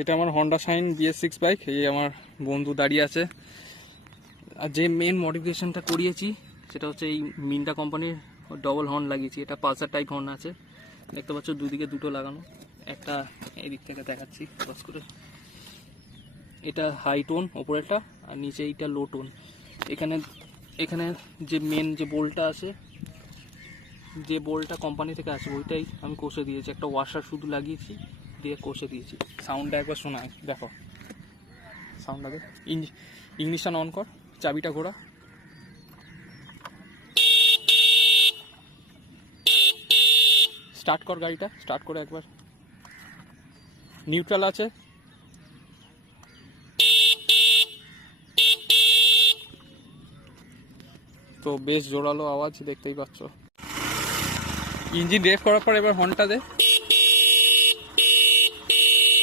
এটা আমার Honda shine BS6 bike. এই আমার বন্ধু দাঁড়িয়ে আছে। আর যে মেন মডিফিকেশনটা করিয়েছি সেটা হচ্ছে এই মিন্টা কোম্পানির ডবল হর্ন লাগিয়েছি। এটা পালসার টাইপ হর্ন আছে, দেখতে পাচ্ছ দুদিকে দুটো লাগানো। একটা এই দিক থেকে দেখাচ্ছি বাস করে। এটা হাই টোন ওপরেরটা, আর নিচে এইটা লো টোন। এখানে এখানে যে মেন যে বোল্টটা আছে, যে বোল্টটা কোম্পানি থেকে আসে ওইটাই আমি কষে দিয়েছি। একটা ওয়াশার শুধু লাগিয়েছি, দিয়ে কষে দিয়েছি। সাউন্ডটা একবার শোনায়, দেখো সাউন্ডটাকে। ইগনিশন অন কর, চাবিটা ঘোরা। স্টার্ট কর গাড়িটা, স্টার্ট করে একবার। নিউট্রাল আছে। তো বেশ জোরালো আওয়াজ, দেখতেই পাচ্ছ। ইঞ্জিন রেভ করার পর এবার হর্নটা দে।